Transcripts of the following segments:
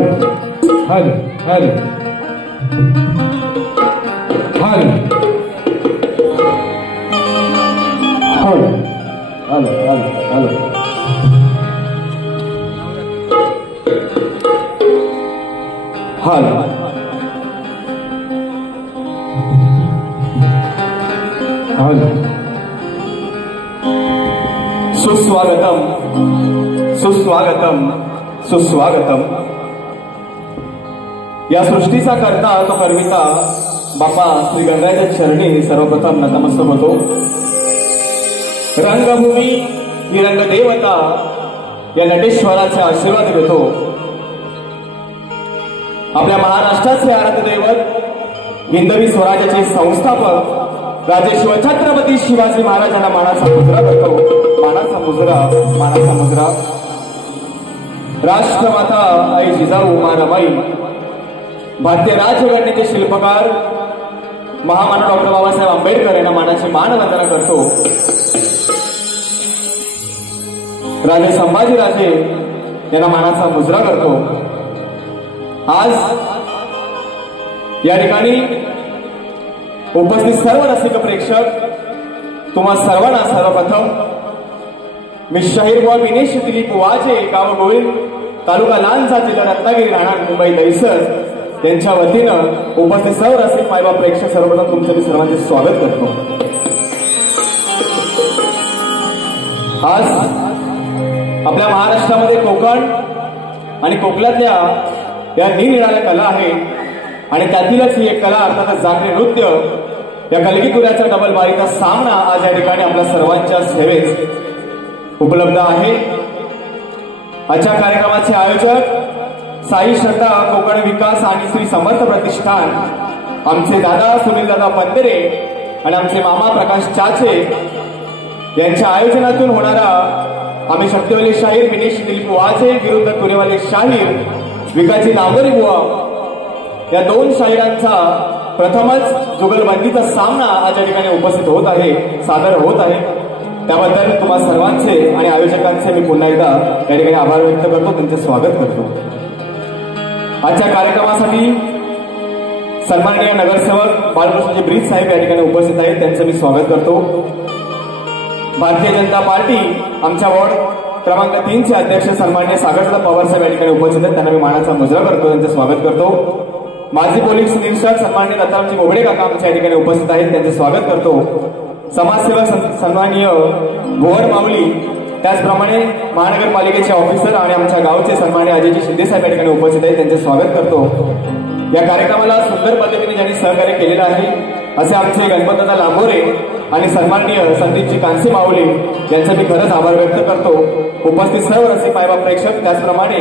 हल हल हल हल हल हल हल हल हल हल सुस्वागतम सुस्वागतम सुस्वागतम। या सृष्टीचा करता तो करविता बापा श्री गणरायाच्या चरणी सर्वप्रथम नतमस्तक होतो। रंगभूमी ही रंगदेवता या नटेश्वराचा आशीर्वाद घेतो। आपल्या महाराष्ट्राचे आराध्य दैवत हिंदवी स्वराज्याचे संस्थापक राजे शिवछत्रपती शिवाजी महाराजांना मानाचा मुजरा करतो। मानाचा मुजरा, मानाचा मुजरा। राष्ट्रमाता आई जिजाऊ माराबाई, भारतीय राज्यघटनेचे शिल्पकार महामानव डॉक्टर बाबासाहेब आंबेडकर यांना मानाची मानवंदना करतो। राजे संभाजीराजे यांना मानाचा मुजरा करतो। आज या ठिकाणी उपस्थित सर्व रसिक प्रेक्षक, तुम्हा सर्वांना सर्वप्रथम मी शाहीर बुवा विनेश दिलीप वाजे, गाव गोविल, तालुका लांजा, जिल्हा रत्नागिरी, राहणार मुंबई दहिसर यांच्या वतीनं उपस्थित सर्व रसिक मायबाप प्रेक्षक सर्वप्रथम तुमचे मी सर्वांचे स्वागत करतो। आज आपल्या महाराष्ट्रामध्ये कोकण आणि कोकणातल्या या निरनिराळ्या कला आहेत आणि त्यातीलच ही एक कला अर्थातच जागरण नृत्य या कलगीतुऱ्याचा डबल बारीचा सामना आज या ठिकाणी आपल्या सर्वांच्या सेवेत उपलब्ध आहे। आजच्या कार्यक्रमाचे आयोजक साई श्रद्धा कोकण विकास आणि श्री समर्थ प्रतिष्ठान, आमचे दादा सुनील दादा पंधरे आणि आमचे मामा प्रकाश चाचे यांच्या आयोजनातून होणारा आम्ही शक्तिवाले शाहीर विनेश दिलीप वाजे विरुद्ध तुरेवाले शाहीर विकाजी नांगरे बुवा या दोन शाहिरांचा प्रथमच जुगलबंदीचा सामना आज या ठिकाणी उपस्थित होत आहे, सादर होत आहे। त्याबद्दल तुम्हा सर्वांचे आणि आयोजकांचे मी पुन्हा एकदा या ठिकाणी आभार व्यक्त करतो, त्यांचे स्वागत करतो। आजच्या कार्यक्रमासाठी सन्माननीय नगरसेवक बाळकृष्णजी ब्रीज साहेब या ठिकाणी उपस्थित आहेत, त्यांचे मी स्वागत करतो। भारतीय जनता पार्टी आमच्या वॉर्ड क्रमांक 3 चे अध्यक्ष सन्माननीय सागरदादा पवार साहेब या ठिकाणी उपस्थित आहेत, त्यांना मी मानाचा मुजरा करतो, त्यांचे स्वागत करतो। माजी पोलीस निरीक्षक सन्माननीय दत्तारामजी बोबडे काका आमच्या या ठिकाणी उपस्थित आहेत, त्यांचे स्वागत करतो। समाजसेवक सन्माननीय भुवन माऊली, त्याचप्रमाणे महानगरपालिकेचे ऑफिसर आणि आमच्या गावचे सन्माननीय अजयजी शिंदे साहेब या ठिकाणी उपस्थित आहेत, त्यांचे स्वागत करतो। या कार्यक्रमाला सुंदर पद्धतीने ज्यांनी सहकार्य केलेलं आहे असे आमचे गणपतदादा लांबोरे आणि सन्माननीय संदीपजी कांसे माऊली यांचा मी खरंच आभार व्यक्त करतो। उपस्थित सर्व रसिक मायबाप प्रेक्षक, त्याचप्रमाणे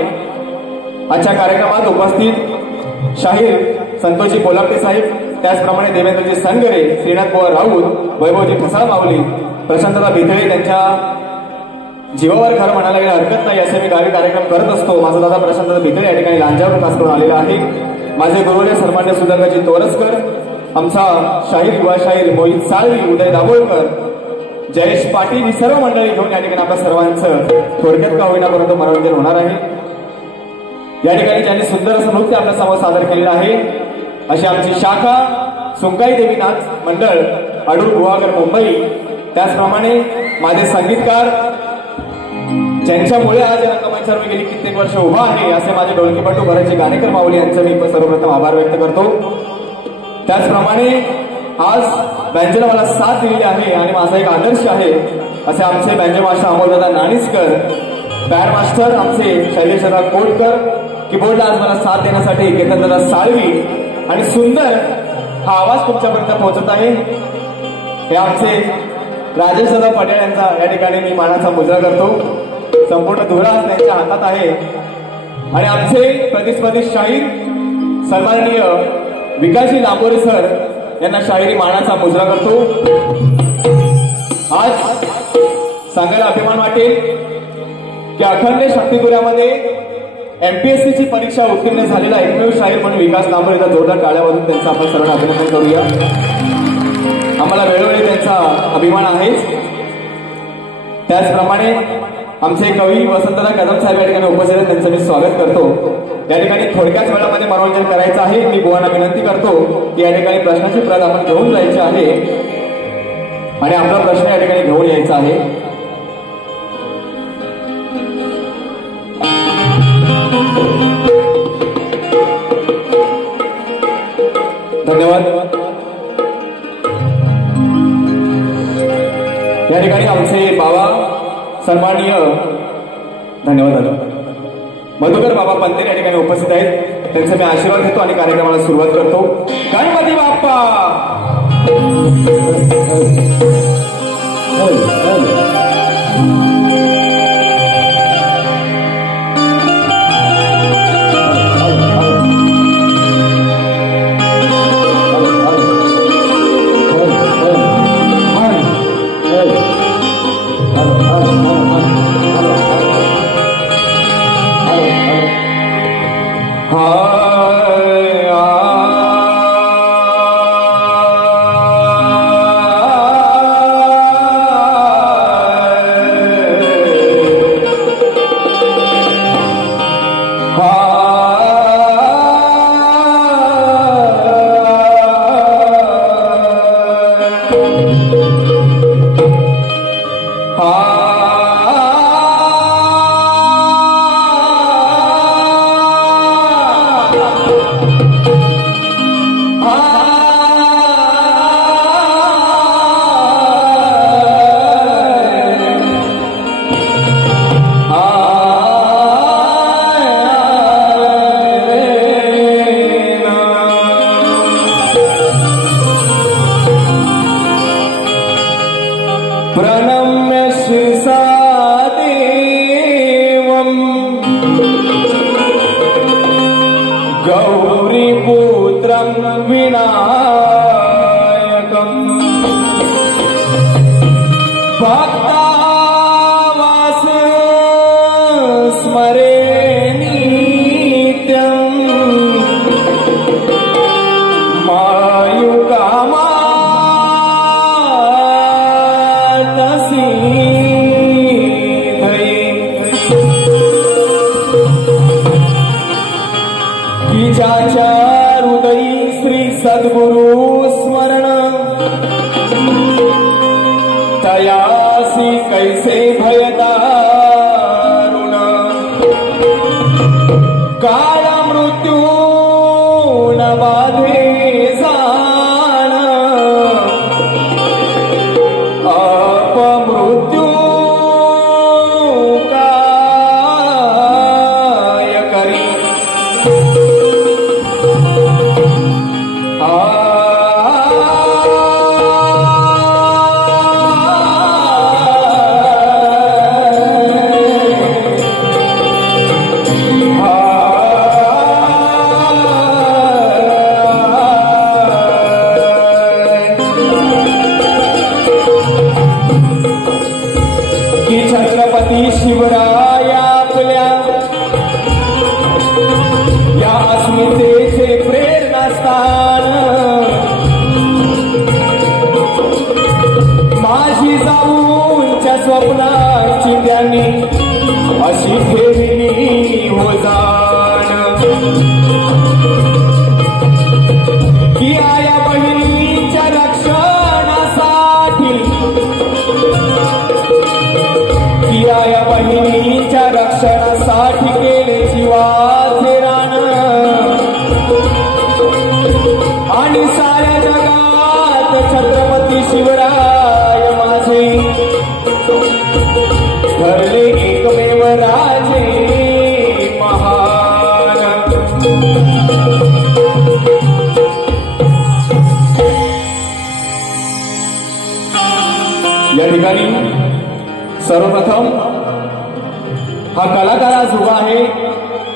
आजच्या कार्यक्रमात उपस्थित शाहीर संतोषजी कोलापटे साहेब, त्याचप्रमाणे देवेंद्रजी सनगरे, श्रीनाथ बुवा राऊत, वैभवजी ठसाळ माऊली, प्रशांतदा भितळे, त्यांच्या जीवावर खरं म्हणायला गेलं हरकत नाही असे मी गावी कार्यक्रम करत असतो। माझा दादा प्रशांतदा भितळे या ठिकाणी लांजावरून खास करून आलेला आहे। माझे गुरुवर्य सन्मान्य सुधाकरजी तोरसकर, आमचा शाहीर युवा शाहीर मोहित साळवी, उदय दाभोळकर, जयेश पाटील ही सर्व मंडळी घेऊन या ठिकाणी आपल्या सर्वांचं थोडक्यात का होईना परंतु मनोरंजन होणार आहे। या ठिकाणी ज्यांनी सुंदर असं नृत्य आपल्या समोर सादर केलेलं आहे अशी आमची शाखा सुंकाई देवी नाच मंडळ अडूर गुहागर मुंबई, त्याचप्रमाणे माझे संगीतकार ज्यांच्यामुळे आज रंगमंचावर मी गेली कित्येक वर्ष उभा आहे असे माझे ढोलकीपटू भरतजी गाणेकर माऊली यांचं मी सर्वप्रथम आभार व्यक्त करतो। त्याचप्रमाणे आज बँजोला मला साथ दिलेली आहे आणि माझा एक आदर्श आहे असे आमचे बँजो मास्टर अमोलदादा नाणीसकर, बँड मास्टर आमचे शैलेशदादा कोटकर, कीबोर्डला आज मला साथ देण्यासाठी केतनदादा साळवी आणि सुंदर हा आवाज तुमच्यापर्यंत पोहोचत आहे हे आमचे राजेशदादा पटेल यांचा या ठिकाणी मी मानाचा मुजरा करतो। संपूर्ण धुरा त्यांच्या हातात आहे आणि आमचे प्रतिस्पर्धी शाहीर सन्माननीय विकासजी लांबोरे सर यांना शाहिरी मानाचा मुजरा करतो। आज सांगायला अभिमान वाटेल की अखंड शक्तिपुरामध्ये एमपीएससी ची परीक्षा उत्तीर्ण झालेला एकमेव शाहीर म्हणून विकास लांबोरेचा जोरदार टाळ्या वाजवून त्यांचा आपण सर्वांना अभिनंदन करूया। आम्हाला वेळोवेळी त्यांचा अभिमान आहेच। त्याचप्रमाणे आमचे कवी वसंतदादा कदम साहेब या ठिकाणी उपस्थित आहेत, त्यांचं मी स्वागत करतो। या ठिकाणी थोडक्याच वेळामध्ये मनोरंजन करायचं आहे। मी बुवांना विनंती करतो की या ठिकाणी प्रश्नाची प्रत आपण घेऊन जायची आहे आणि आपला प्रश्न या ठिकाणी घेऊन यायचा आहे। धन्यवाद। या ठिकाणी आमचे बाबा सन्माननीय धन्यवाद मधुकर बाबा पंतेर या ठिकाणी उपस्थित आहेत, त्यांचा मी आशीर्वाद घेतो आणि कार्यक्रमाला सुरुवात करतो। गणपती बाप्पा सर्वप्रथम हा कलाकार आज उभा आहे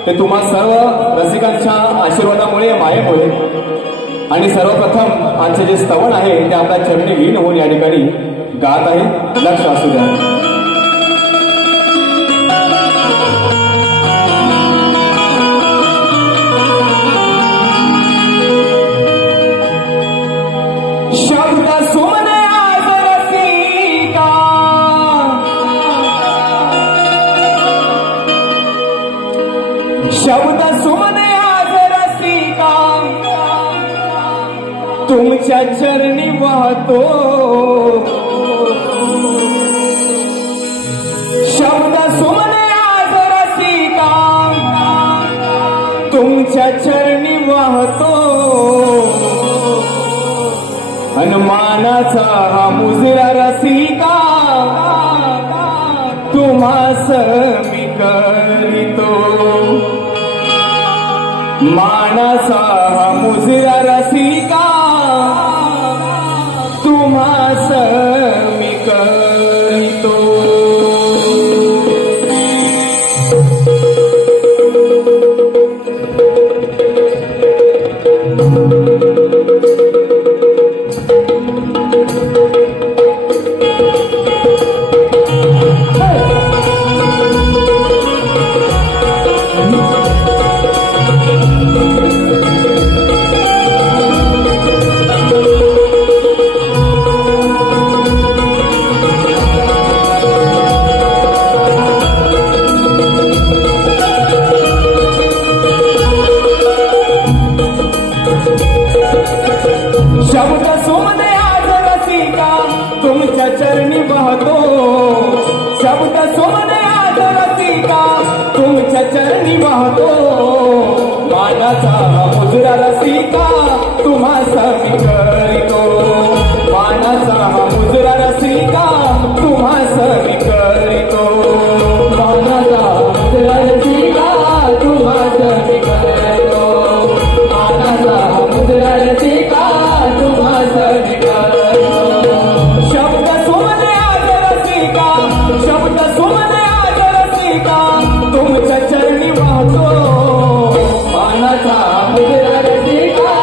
ते तुम्हा सर्व रसिकांच्या आशीर्वादामुळे मायेमुळे आणि सर्वप्रथम आमचे जे स्तवन आहे ते आपल्या चरणी लीन होऊन या ठिकाणी गात आहे। लक्ष असू द्या। शब्द सुमने आज रसिका तुमच्या चरणी वाहतो शब्द सुमने आज रसिका तुमच्या चरणी वाहतो हनुमानाचा हा मुजरा रसिका तुम्हास मी करीतो मानाचा हा मुजरा रसिका तुम्हास मी करीतो शब्द सुमने आज रसिका तुमच्या चरणी वाहतो शब्द सुमने आज रसिका तुमच्या चरणी वाहतो मानाचा मुजरा रसिका तुम्हास मी करीतो मानाचा मुजरा रसिका तुम्हास मी करीतो मानाचा मुजरा रसिका तुम्हास मी करीतो मानाचा मुजरा रसिका शब्द सुमने आज रसिका शब्द सुमने आज रसिका तुमच्या चरणी वाहतो मानाचा मुजरा रसिका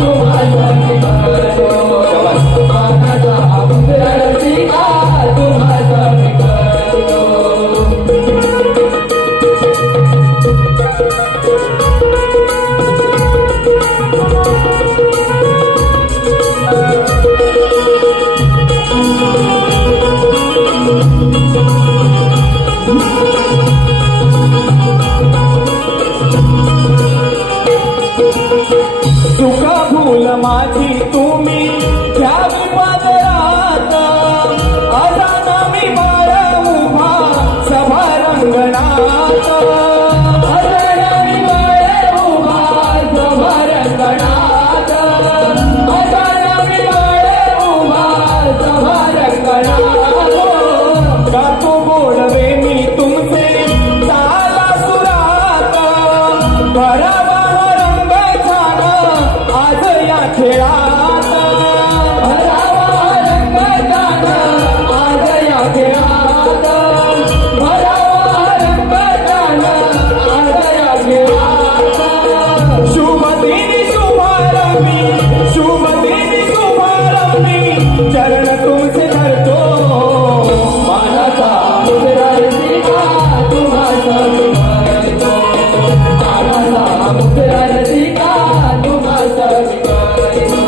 तुम्हास मी करीतो मानाचा मुजरा रसिका तुम्हास मी करीतो सुखा भूल माझी तुम्ही घ्यावी पादरात अजाना मी बाळ उभा सभा रंगणात अजाना मी बाळ उभा सभा रंगणात अजाना मी बाळ उभा सभा रंगणात गातो बोलवे मी तुमचे ताला सुरात भरावा आज या खेळात भरावा रंग गाण आज या खेळात भरावा रंग गाण आज या खेळात शुभ दिनी शुभारंभी चरण तुमचे धरतो मानाचा मुजरा रसिका तुम्हास मी करीतो मानाचा मुजरा रसिका तुम्हास मी करीतो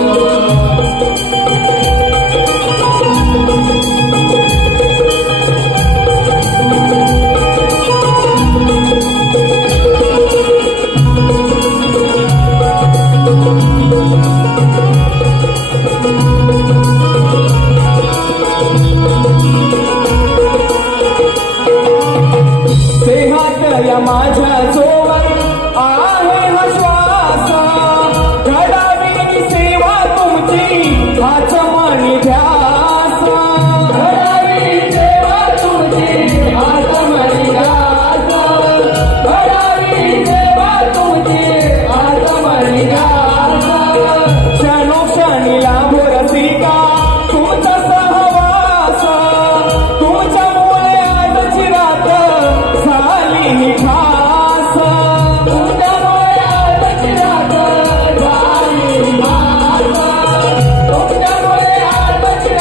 देहात या माझ्या जोवर आहे हा श्वास घडावी सेवा तुमची हाच मनी ध्यास घडावी सेवा तुमची हाच मनी ध्यास घडावी सेवा तुमची हाच मनी ध्यास क्षणोक्षणी लाभो रसिका तुमचा सहवास तुमच्यामुळे आजची रात झाली निखास तुमच्यामुळे आजची रात झाली निखास तुमच्यामुळे आजची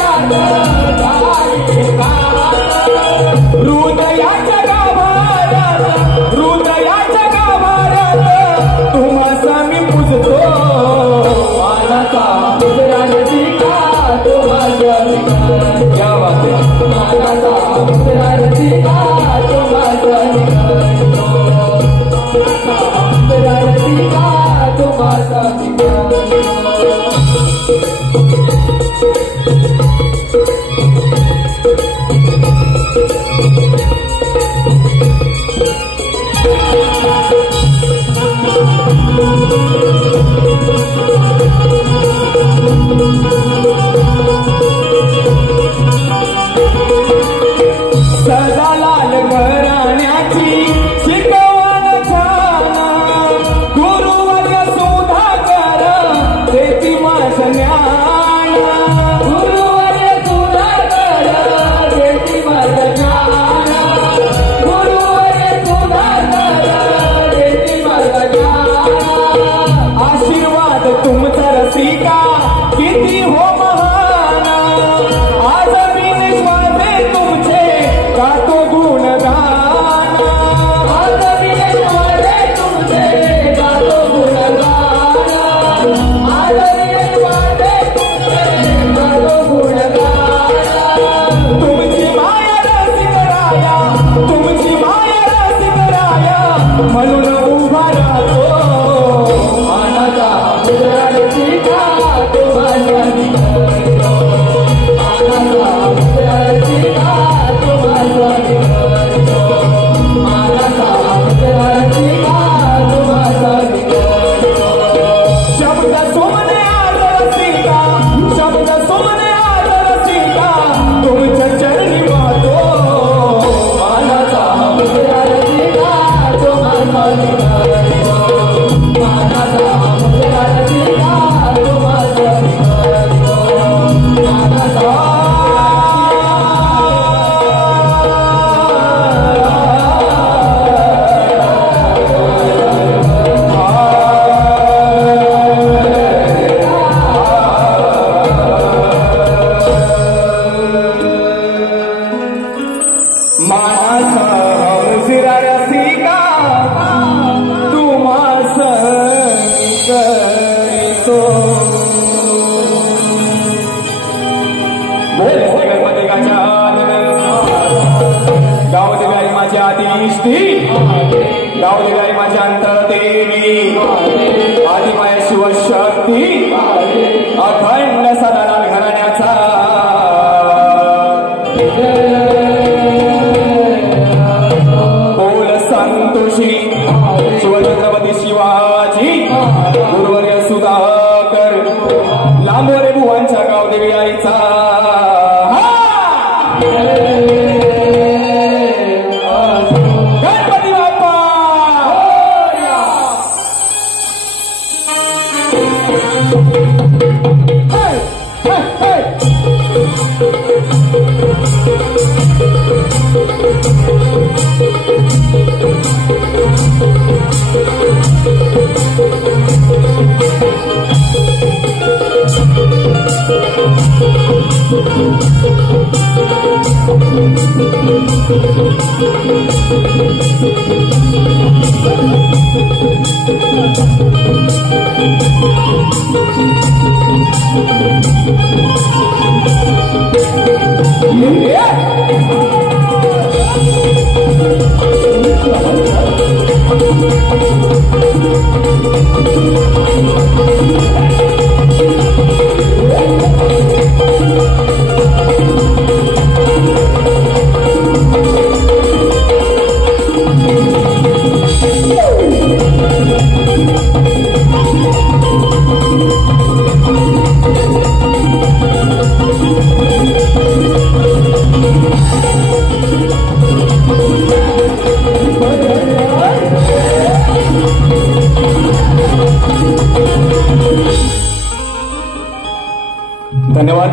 धन्यवाद.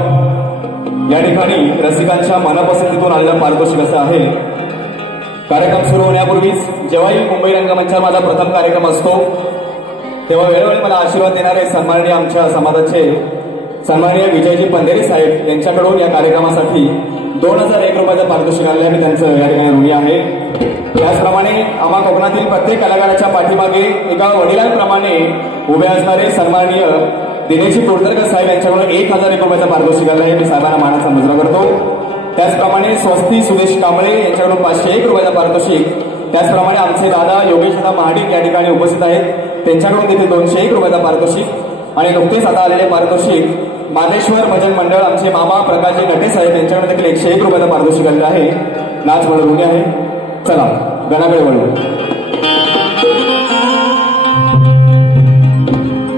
या ठिकाणी रसिकांच्या मनापसंतीतून आलेला पारितोषिक असं आहे. कार्यक्रम सुरू होण्यापूर्वीच जेव्हाही मुंबई रंगमंचावर माझा प्रथम कार्यक्रम असतो तेव्हा वेळोवेळी मला आशीर्वाद देणारे सन्माननीय आमच्या समाजाचे सन्माननीय विजयजी पंधेरे साहेब यांच्याकडून या कार्यक्रमासाठी 2001 रुपयाचं पारितोषिक आले. मी त्यांचं या ठिकाणी ऋणी आहे. त्याचप्रमाणे आम्हा कोकणातील प्रत्येक कलाकाराच्या पाठीमागे एका वडिलांप्रमाणे उभे असणारे सन्माननीय दिनेशजी तोडकरकर साहेब यांच्याकडून 1001 रुपयाचं पारितोषिक आलं आहे. मी साहेबांना मानाचा मुजरा करतो. त्याचप्रमाणे स्वस्ती सुदेश कांबळे यांच्याकडून 501 रुपयाचं पारितोषिक. त्याचप्रमाणे आमचे दादा योगेश महाडिक या ठिकाणी उपस्थित आहेत. त्यांच्याकडून देखील 201 रुपयाचं पारितोषिक. आणि नुकतेच आता आलेले पारितोषिक मादेश्वर भजन मंडळ आमचे मामा प्रकाशजी नटे साहेब यांच्याकडे देखील 101 रुपयाचं पारितोषिक आलेलं आहे. नाच म्हणून आहे. चला गणाकडे वळू.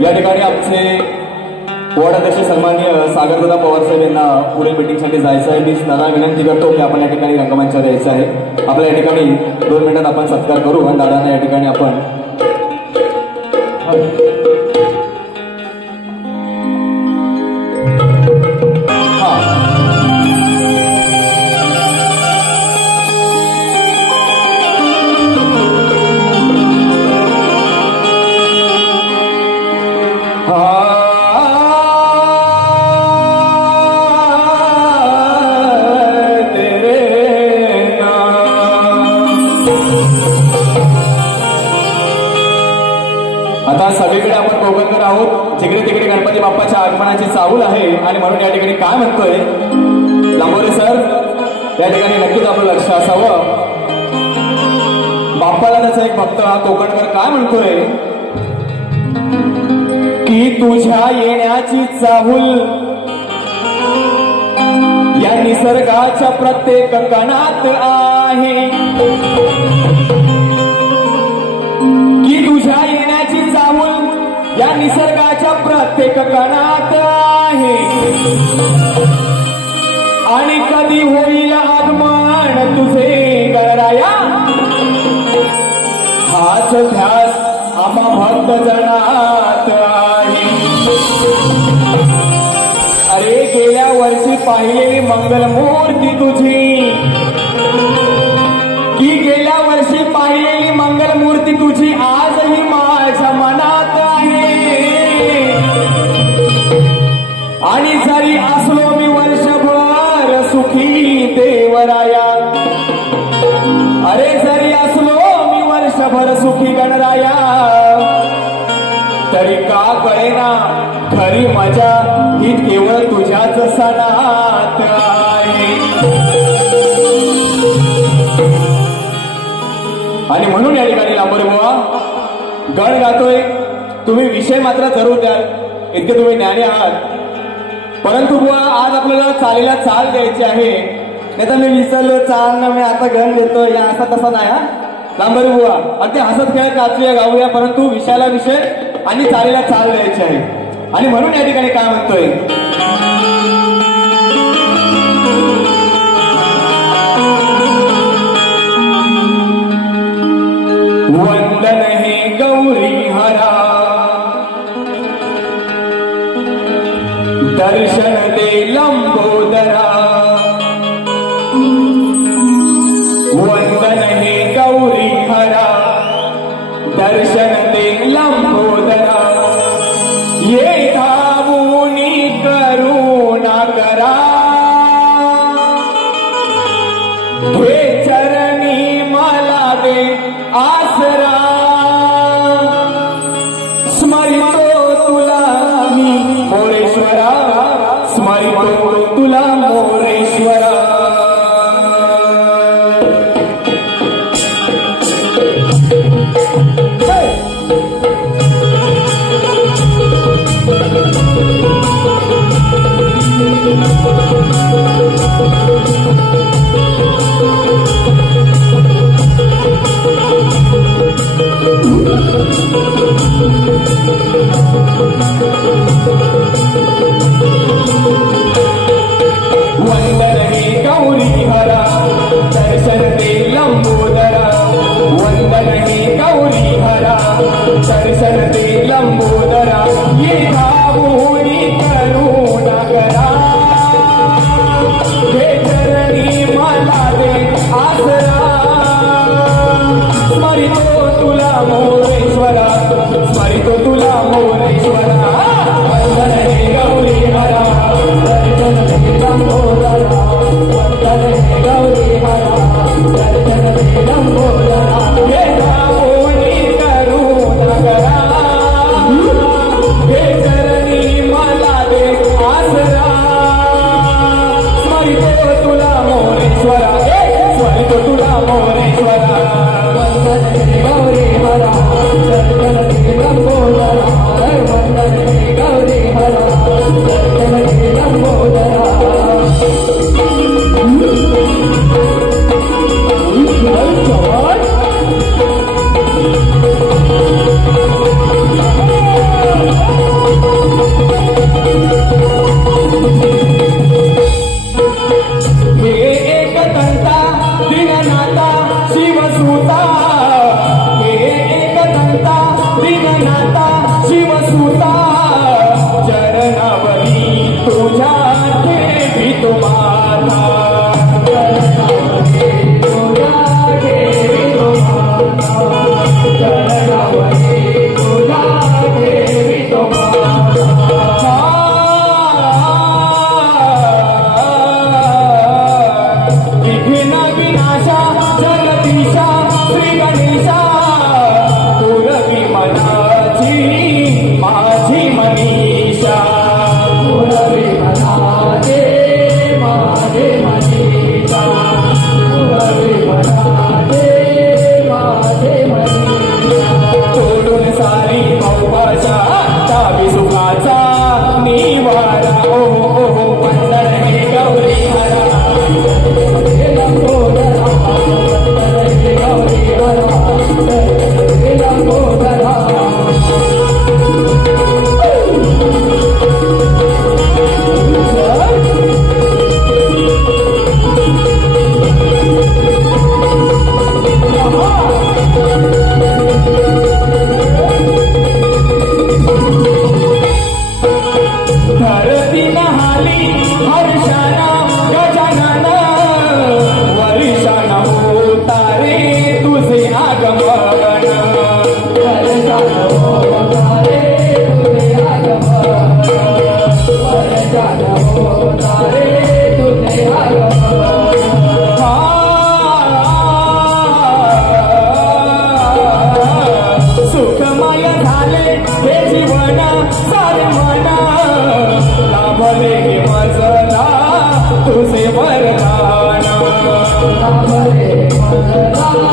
या ठिकाणी आमचे वॉर्ड अध्यक्ष सन्माननीय सागरदादा पवार साहेब यांना पुढील मीटिंगसाठी जायचं आहे. मी दादा विनंती करतो की आपण या ठिकाणी रंगमंचावर यायचं आहे. आपल्या या ठिकाणी 2 मिनिटात आपण सत्कार करू आणि दादांना या ठिकाणी आपण आता सगळीकडे आपण कोकणकर आहोत. जिकडे तिकडे गणपती बाप्पाच्या आगमनाची चाहूल आहे आणि म्हणून या ठिकाणी काय म्हणतोय लांबोरे सर, या ठिकाणी नक्कीच आपलं लक्ष असावं. बाप्पाला त्याचा एक भक्त हा कोकणकर काय म्हणतोय की तुझ्या येण्याची चाहूल या निसर्गाच्या प्रत्येक कणात आहे, की तुझ्या येण्याची चाहूल या निसर्गाच्या प्रत्येक कणात आहे. आणि कधी होईल आगमन तुझे गणराया, हाच ध्यास आम्हा भक्त जनात आहे. अरे गेल्या वर्षी पाहिलेली मंगलमूर्ती तुझी, की गेल्या वर्षी पाहिलेली मंगलमूर्ती तुझी आजही माझ्या मनात आहे. आणि जरी असलो मी वर्षभर सुखी देवराया, अरे जरी असलो मी वर्षभर सुखी गणराया, तरी का कळेना खरी मजा ही केवळ तुझ्याच सणात आहे. आणि म्हणून या ठिकाणी लांबोरे बुवा गण गातोय. तुम्ही विषय मात्र जरूर द्याल, इतके तुम्ही ज्ञानी आहात. परंतु बुवा आज आपल्याला चालीला चाल द्यायची आहे. नाही तर मी विसरलो चाल ना, मी आता गण देतोय या असा तसा नाही. हा लांबोरे बुवा अगदी हसत खेळत नाचूया गाऊया, परंतु विषयाला विषय आणि चालीला चाल द्यायची आहे. आणि म्हणून या ठिकाणी काय म्हणतोय, वंदन हे गौरी हरा, दर्शन दे लंबोदरा. वंदन हे गौरी हरा, दर्शन दे लंबोदरा. ये धावूनी करुणा करा, हे चरणी मला दे आसरा. स्मरितो तुला मी मोरेश्वरा, स्मरितो तुला मोरेश्वरा. वंदन हे गौरी हरा, दर्शन दे लंबोदरा. वंदन हे गौरी हरा, दर्शन दे लंबोदरा. ये धावूनी करुणा करा, हे चरणी मला दे आसरा. स्मरितो तुला मोरेश्वरा, स्मरितो तुला मोरेश्वरा. वंदन हे गौरी हरा, दर्शन दे लंबोदरा. वंदन हे गौरी हरा, दर्शन दे लंबोदरा. हे धावूनी करुणा करा,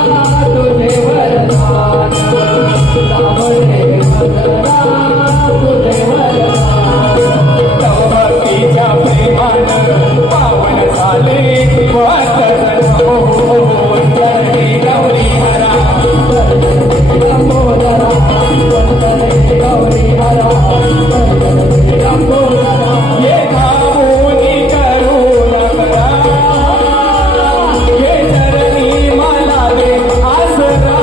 तुझे वरदान लाभले मगरा तुझे वरदान भक्तीच्या प्रेमान पावन झाले वंदने गौरी हरा लंबोदरा वंदने गौरी हरा वंदने लंबोदरा ये भावोनी करुण करा ये चरणी मला दे आसरा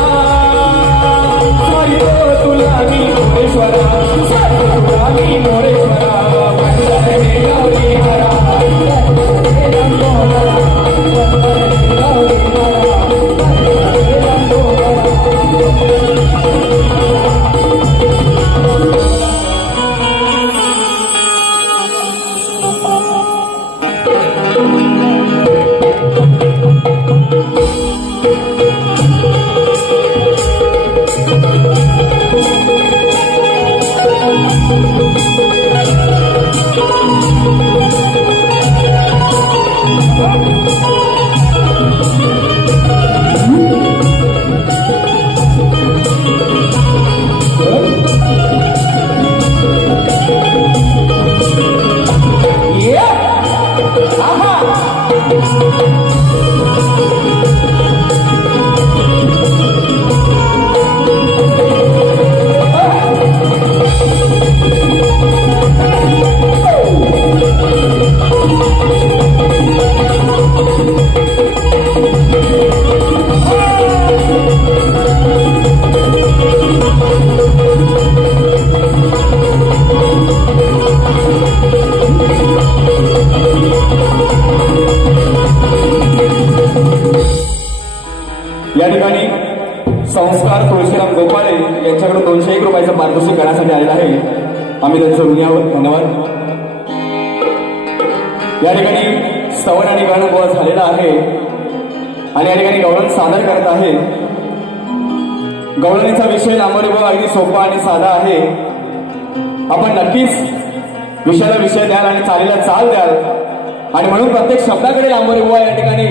मरितो तुला मी मोरेश्वरा तुला मी मोरेश्वरा वंदने गौरी हरा वंदने लंबोदरा वंदने गौरी हरा वंदने लंबोदरा या ठिकाणी संस्कार तुळशीराम गोपाळे यांच्याकडे 201 रुपयाचं पारितोषिक करण्यासाठी आलेलं आहे. आम्ही त्यांचं ऋणी आहोत. धन्यवाद. या ठिकाणी स्तवन आणि गाणं गोळा झालेला आहे आणि या ठिकाणी गवळण सादर करत आहे. गवळणीचा विषय लांबोरीबाबा अगदी सोपा आणि साधा आहे. आपण नक्कीच विषयाला विषय द्याल आणि चालीला चाल द्याल आणि म्हणून प्रत्येक शब्दाकडे लांबोरीबाबा या ठिकाणी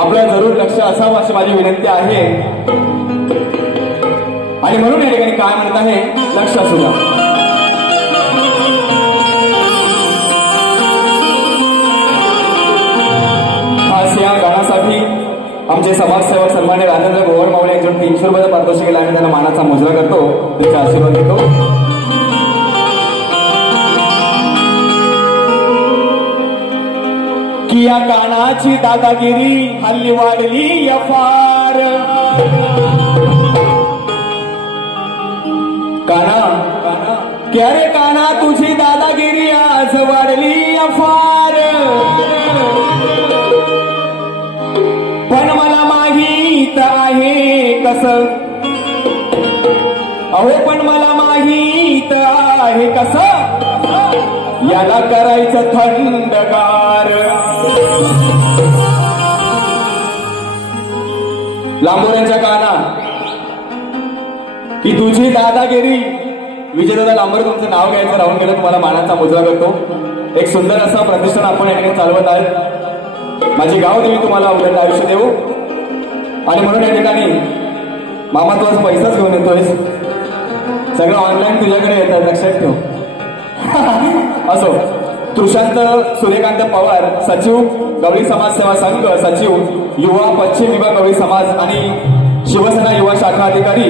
आपलं जरूर लक्ष असावं अशी माझी विनंती आहे. आणि म्हणून या ठिकाणी काय म्हणत आहे लक्ष असू द्या. आज या गाण्यासाठी आमचे समाजसेवक सन्मान्य राजेंद्र गोवर मावळे यांच्याकडून 300 रुपयाचं पारितोषिक केलं आणि त्यांना मानाचा मुजरा करतो. त्यांचा आशीर्वाद घेतो. की या कानाची दादागिरी हल्ली वाढली या फार. काना की अरे काना तुझी दादागिरी आज वाढली या फार. पण मला माहीत आहे कसं, अहो पण मला माहीत आहे कसं याला करायचं थंडगार. लांबोऱ्यांच्या काना की तुझी दादागिरी. विजयदादा लांबर तुमचं नाव घ्यायचं राहून गेलं. तुम्हाला मानाचा मुजरा करतो. एक सुंदर असा प्रतिष्ठान आपण या ठिकाणी चालवत आहोत. माझी गावदेवी तुम्हाला उलट आयुष्य देऊ. आणि म्हणून या ठिकाणी मामा तू आज पैसाच घेऊन येतोय. सगळं ऑनलाईन तुझ्याकडे येतात लक्षात ठेव. असो. तृशांत सूर्यकांत पवार सचिव गवळी समाज सेवा संघ, सचिव युवा पश्चिम विभाग गवळी समाज आणि शिवसेना युवा शाखा अधिकारी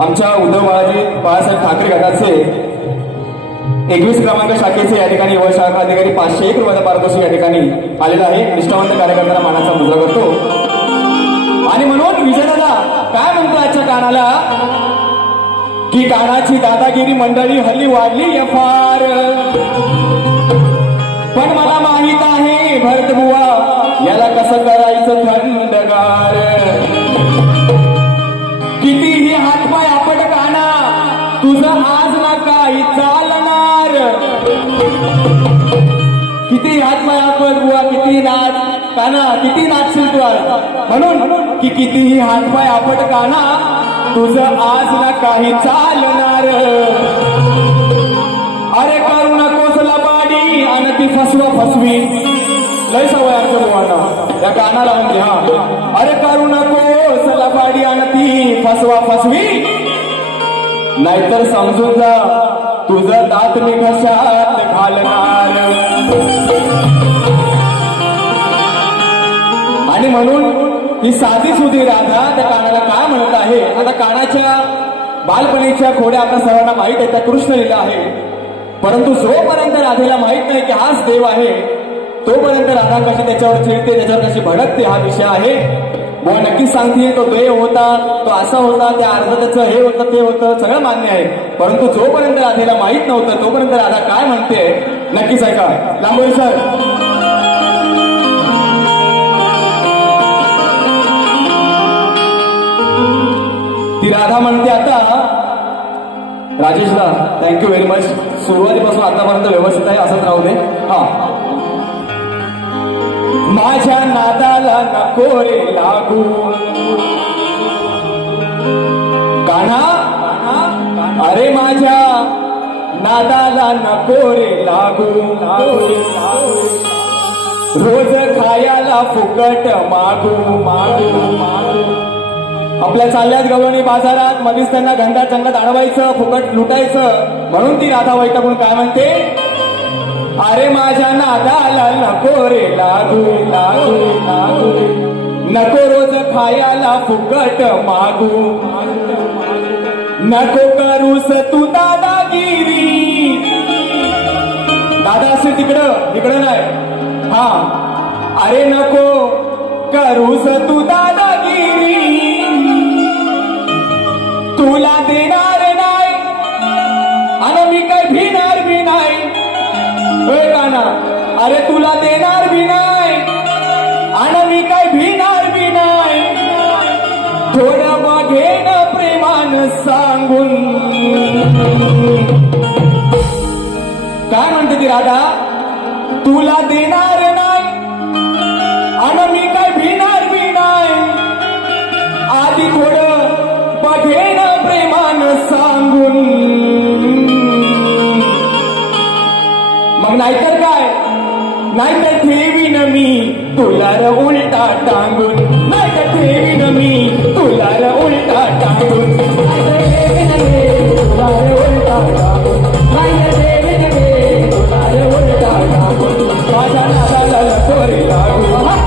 आमच्या उद्धव बाळासाहेब ठाकरे गटाचे 21 क्रमांक शाखेचे या ठिकाणी युवा शाखा अधिकारी 501 रुपयाचं पारितोषिक या ठिकाणी आलेलं आहे. निष्ठावंत कार्यकर्त्यांना मानाचा मुजरा करतो. आणि म्हणून विजयदादा काय म्हणतो आजच्या कानाला की कानाची दादागिरी मंडळी हल्ली वाढली या फार. पण मला माहित आहे भरत बुवा याला कसं करायचं थंडगार. कितीही हातपाय आपट काना तुझं आज ना काही चालणार. किती हातपाय आपट बुवा किती नाच काना किती नाचशील तू आज. म्हणून की कितीही हातपाय आपट काना तुझं आज ना काही चालणार. अरे करू नकोस लबाडी आणि ती फसवा फसवी. लय सवय आमच्या मुलांना. या त्या कानाला म्हणजे हा अरे करू नको सला पाडी आणती फसवा फसवी नाहीतर समजून जा तुझं दात मी घशात घालणार आणि म्हणून ही साधी सुधी राधा त्या कानाला काय म्हणत आहे आता कानाच्या बालपणीच्या खोड्या आपल्या सर्वांना माहित आहे त्या कृष्ण लीला आहे परंतु जोपर्यंत राधेला माहित नाही की हाच देव आहे तोपर्यंत राधा कशी त्याच्यावर चिडते त्याच्यावर कशी भडकते हा विषय आहे बुवा नक्कीच सांगते तो देव होता तो असा होता त्या अर्ध त्याचं हे होतं ते होतं सगळं मान्य आहे परंतु जोपर्यंत राधेला माहित नव्हतं तोपर्यंत राधा काय म्हणते नक्कीच ऐका लांबोरी सर ती राधा म्हणते आता राजेशला थँक्यू व्हेरी मच सुरुवातीपासून आतापर्यंत व्यवस्थित आहे असंच राहू दे हा माझ्या नादाला नको रे लागू कान्हा अरे माझ्या नादाला नको रे लागू रोज खायला फुकट मागू मागू मागू आपल्या चालल्यात गवळणी बाजारात मधीच त्यांना घंटा चंगत अडवायचं फुकट लुटायचं म्हणून ती राधा वैतागून काय म्हणते अरे माझ्या नादाला नको रे लागू लागू लागू नको रोज खायला फुकट मागू नको करूस तू दादागिरी दादा असेल तिकडं नाही हा अरे नको करूस तू दादागिरी तुला देणार नाही आणि मी काय भिणार बी नाही होय काना अरे तुला देणार बी नाही आणि मी काय भिणार बी नाही थोडं बघेन प्रेमान सांगून काय म्हणते ती राधा तुला देणार नाही आणि मी काय भिणार बी नाही आधी थोडं बघेन प्रेमान सांगून मग नाहीतर काय नाहीतर ठेवीन मी तुला र उलटा टांगून नाहीतर ठेवीन मी तुला र उलटा टांगून ठेवीन मी तुला रे उलटा टांगून ठेवीन मी तुला रे उलटा टांगून माझ्या नादाला नको रे लागू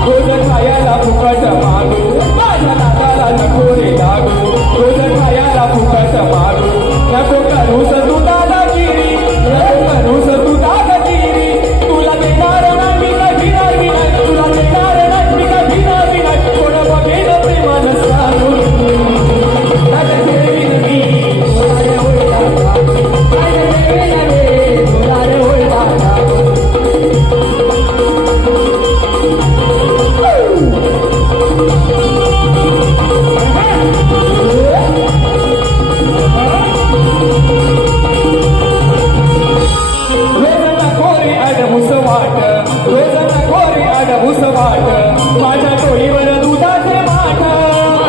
रोज खायला फुकट मागू माझ्या नादाला नको रे लागू रोज खायला फुकट मागू नको करूस तू दादागिरी नको करूस तू दादागिरी तुला देणार नाही मी काय भिणार बी नाही तुला देणार नाही मी काय भिणार बी नाही थोडं बघेन प्रेमान सांगून आता ठेवीन मी तुला रे उलटा टांगून ठेवीन मी तुला रे उलटा टांगून माझ्या डोळीवर दुधाचे माठ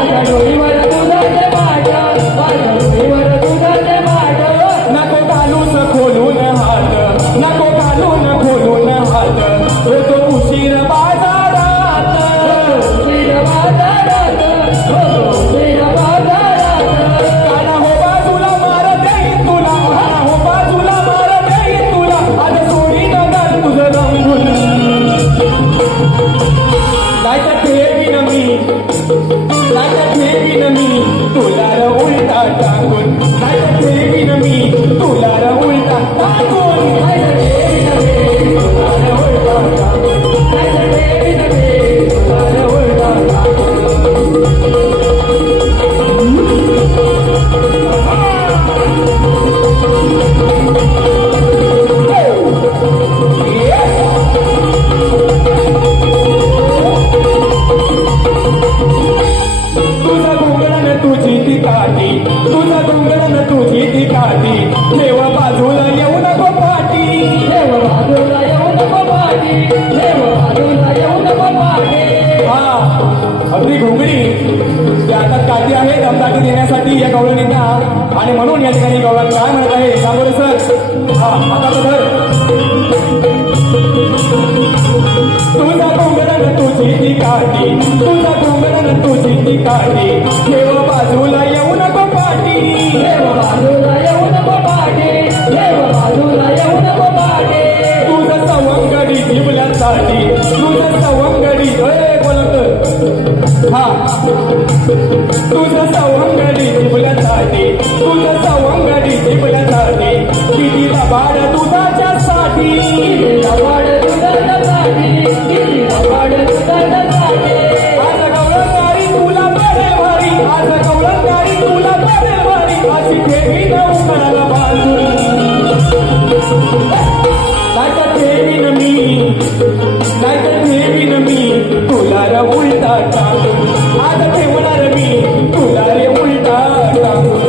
माझ्या डोळीवर दुधाचे माठ माझ्या डोळीवर दुधाचे माठ नको घालून खोलून हात नको घालून खोलून हात होतो उशीर बाजारात उशीर बाजारात उशीर बाजारात काना हो बाजूला मार देईन तुला काना हो बाजूला मार देईन तुला आज सोडी नगर तुझं रंगून नाहीतर ठेवीन मी तुला र उलटा टाकून नाहीतर ठेवीन मी तुला र उलटा टाकून ठेवीन मी तुला रे उलटा टांगून ठेवीन मी तुला रे उलटा टांगून तुझं घुंगडन तुझी ती काठी तुझं घुंगडन तुझी ती काठी ठेव बाजूला येऊ नको पाठी देव बाजूला येऊ नको पाठी देव बाजूला येऊ नको पाठी हा आपली घुंगडी जी आता काठी आहे दमदाटी देण्यासाठी या गवळणींना आणि म्हणून या ठिकाणी गवळण काय म्हणत आहे सांगोले सर हा आता तर तुझं घुंगडन तुझी ती काठी तुझा डोंगर तुझी ती काठी ठेव बाजूला येऊ नको पाठी देव बाजूला येऊ नको पाठी देव बाजूला येऊ नको पाठी तुझं सवंगडी जिबल्यासाठी तुझं सवंगडी बोलत हा तुझं सवंगडी जिबल्यासाठी तुझं सवंगडी जिबल्यासाठी किती लबाड दुधाच्यासाठी लबाड दुधाच्यासाठी किती लबाड दुधाच्यासाठी आज गवळणकारी तुला पडेल भारी आज गवळणकारी तुला पडेल भारी अशी ठेवी नऊ करायला बाजू नाहीतर ठेवीन मी तुला रे उलटा टाकून आज ठेवणार मी तुला रे उलटा टाकून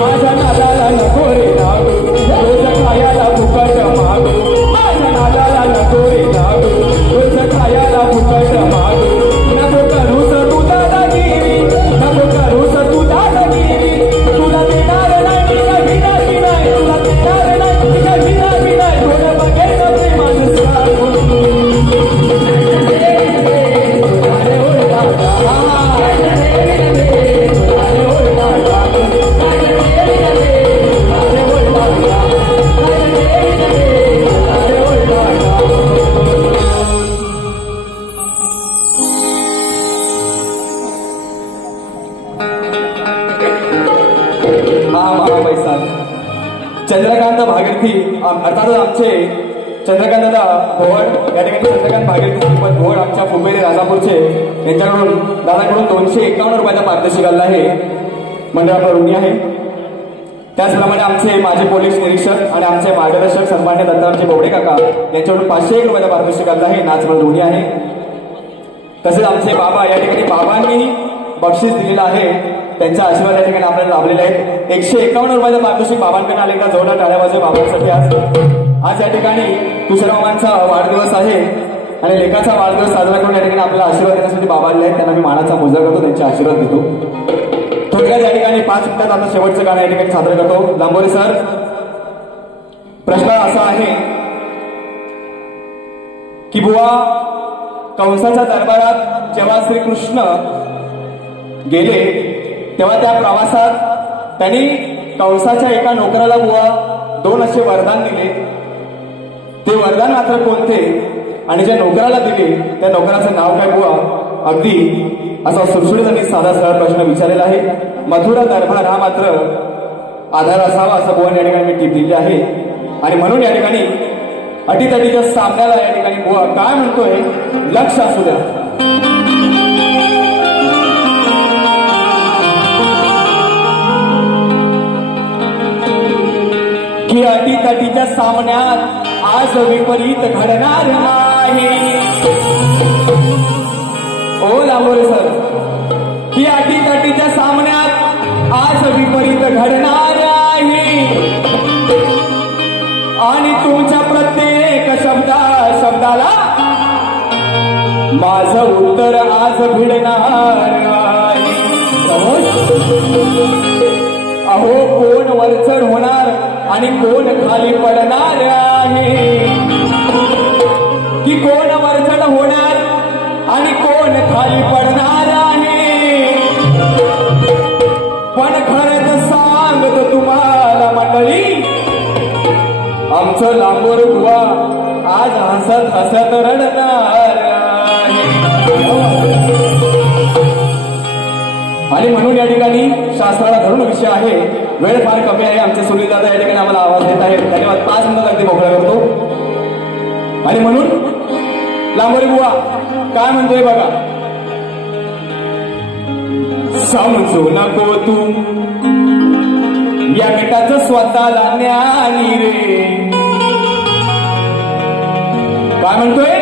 माझ्या नादाला नको रे लागू रोज खायला फुकट मागू माझ्या नादाला नको रे लागू रोज खायला फुकट मागू नको करूस तू दादागिरी नको करूस तू दादागिरी तुला देणार नाही कधी नाही तुला देणार नाही कधी नाही थोडं बघेल प्रेमानं सांगून चंद्रकांत भागीरथी अर्थातच आमचे चंद्रकांत दादा भोवड या ठिकाणी चंद्रकांत भागीरथी श्रीमंत भोवड आमच्या फुबेरे राजापूरचे यांच्याकडून दादाकडून 251 रुपयाचा पारितोषिक आला आहे मंडळ आपला ऋणी आहे. त्याचप्रमाणे आमचे माजी पोलीस निरीक्षक आणि आमचे मार्गदर्शक सन्मान्य दत्तारामजी बोबडे काका यांच्याकडून 501 रुपयाचा पारितोषिक आला आहे. नाच मंडळ ऋणी आहे. तसेच आमचे बाबा या ठिकाणी बाबांनी बक्षीस दिलेलं आहे त्यांचा आशीर्वाद या ठिकाणी आपल्याला लाभलेले आहेत. 151 रुपयाचा पारितोषिक बाबांकडे आले का जोरदार टाळ्या वाजवा बाबांसाठी. आज या ठिकाणी तुषारमामांचा वाढदिवस आहे आणि लेखाचा वाढदिवस साजरा करून या ठिकाणी आपल्याला आशीर्वाद देण्यासाठी बाबा आलेले आहेत. त्यांना मी मानाचा मुजरा करतो त्यांचे आशीर्वाद देतो. थोडक्यात या ठिकाणी 5 मिनिटात आता शेवटचं गाणं या ठिकाणी सादर करतो. लांबोरे सर, प्रश्न असा आहे की बुवा कंसाच्या दरबारात जेव्हा श्रीकृष्ण गेले तेव्हा त्या प्रवासात त्यांनी कंसाच्या एका नोकराला बुवा 2 असे वरदान दिले. ते वरदान मात्र कोणते आणि ज्या नोकराला दिले त्या नोकराचं नाव काय बुवा? अगदी असा सुटसुटीत आणि साधा सरळ प्रश्न विचारलेला आहे. मथुरा दरबार हा मात्र आधार असावा असं बुवा या ठिकाणी मी टीप दिली आहे. आणि म्हणून या ठिकाणी अटीतटीच्या सामन्याला या ठिकाणी बुवा काय म्हणतोय लक्ष असू द्या. की अटीतटीच्या सामन्यात आज विपरीत घडणार नाही. ओ लांबोरे सर, की अटीतटीच्या सामन्यात आज विपरीत घडणार आहे आणि तुमच्या प्रत्येक शब्दाला माझं उत्तर आज भिडणार आहे. अहो कोण वरचढ होणार आणि कोण खाली पडणार आहे, की कोण वरचढ होणार आणि कोण खाली पडणार आहे. पण खरंच सांगतो तुम्हाला मंडळी, आमचं लांबोर बुवा आज हसत हसत रडणार आहे. आणि म्हणून या ठिकाणी शास्त्राला धरून विषय आहे. वेळ फार कमी आहे. आमचे सुनील दादा या ठिकाणी आम्हाला आवाज देत आहेत. धन्यवाद. 5 मिनिटात अगदी मोकळा करतो. आणि म्हणून लांबोरे बुवा काय म्हणतोय बघा. समजू नको तू या गटाचं स्वतःला ज्ञानी रे. काय म्हणतोय?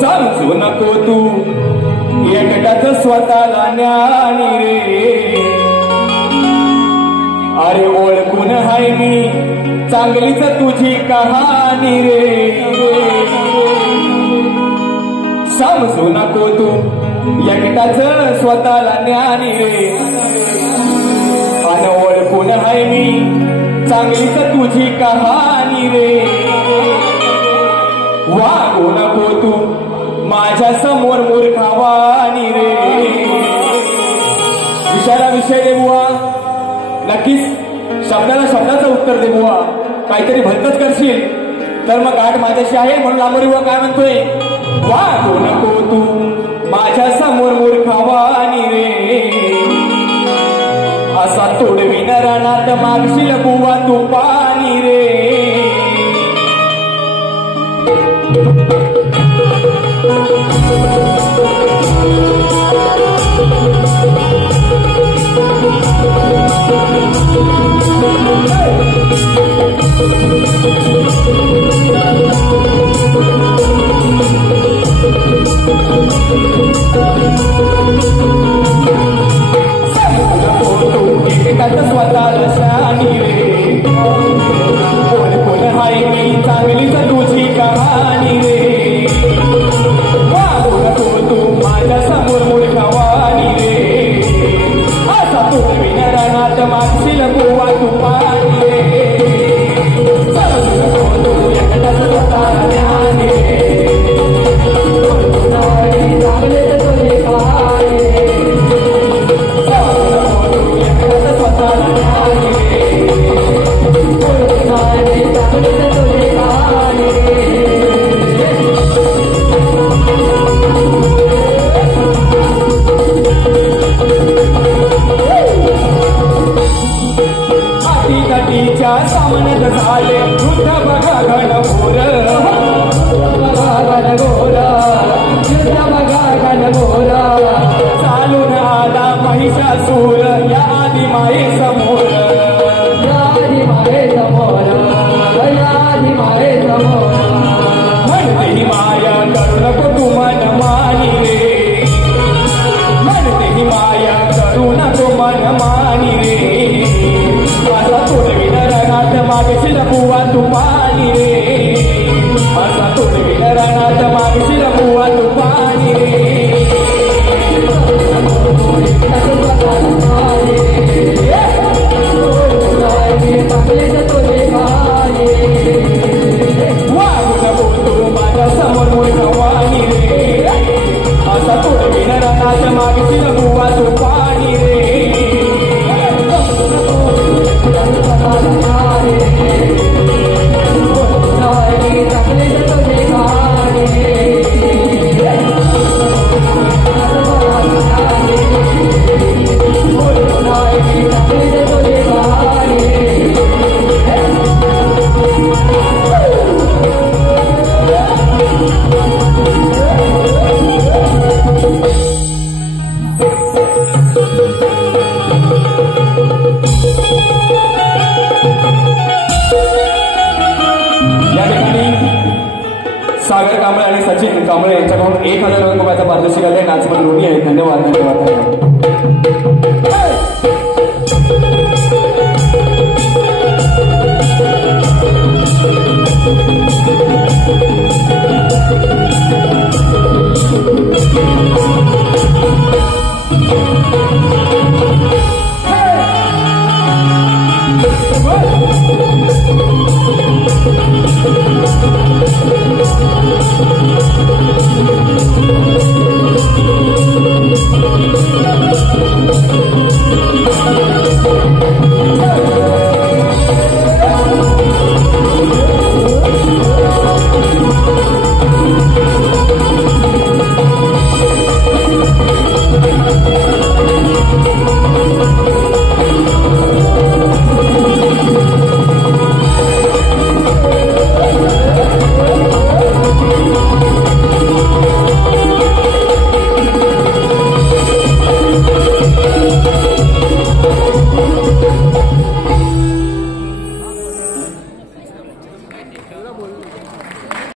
समजू नको तू या गटाचं स्वतःला ज्ञानी रे. अरे ओळखून हाय मी चांगलीच तुझी कहाणी रे. समजू नको तू एकटाच स्वतःला ज्ञानी रे. आणि ओळखून हाय मी चांगलीच तुझी कहाणी रे वागू नको तू माझ्या समोर मूर्खावानी रे विषयाला विषय दे बुवा नक्कीच शब्दाला शब्दाचं उत्तर दे बुवा काहीतरी भलतच करशील तर मग गाठ माझ्याशी आहे म्हणून लांबरी बुवा काय म्हणतोय वागू नको तू माझ्या समोर मूर्खावानी रे असा तोडवीन रानात मागशील बुवा तू पाणी रे स्वतःला शानी रे बोल बोल हाय मी चांगलीच तुझी कहाणी रे वागू नको तू माझ्या समोर मूर्खावानी रे असा तू विनरणात मागशील बुवा तू पाणी रे चालू नको तू एकटाच स्वतःला ध्यान रे चांगलेच तुझी कहाणी च्या सामन्यात झाले युद्ध बघा घनघोर युद्ध बघा घनघोर चालून आला महिषासूर या आधी माये समोर म्हणते ही माया करू नको तू मन मानी रे म्हणते ही माया करू नको मन मानी रे माझा तोडवीन रणात मागशील बुवा तू पाणी रे माझा तोडवीन रणात मागशील बुवा तू पाणी रे वागू नको तू माझ्या समोर मूर्खावानी रे माझा तोडवीन रणात मागशील बुवा तू पाणी रे सागर कांबळे आणि सचिन कांबळे यांच्याकडून 1000 रुपयाचा पारितोषिक आले नाचमन लोणी आहे धन्यवाद.